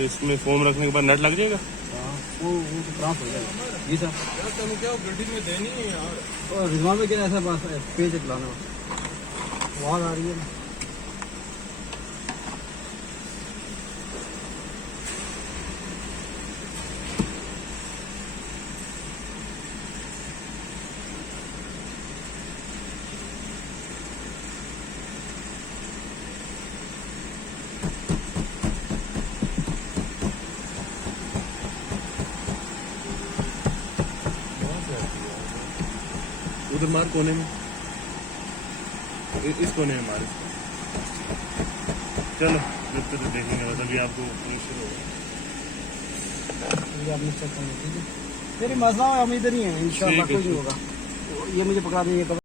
तो इसमें फोम रखने के बाद नट लग जाएगा। वो तो क्रॉस हो जाएगा जी सर। यार तुम क्या गड्डी में देनी है यार। और रिजवान में क्या ऐसा बस पेज चलाना आवाज आ रही है। उधर मार कोने में, इस कोने में मार। चलो जब तक देखेंगे बस, अभी आपको शुरू होगा। ये आपने चेक करना ठीक है। मेरी मसला हम इधर ही है इंशाल्लाह, कोई नहीं होगा। ये मुझे पकड़ा दीजिए।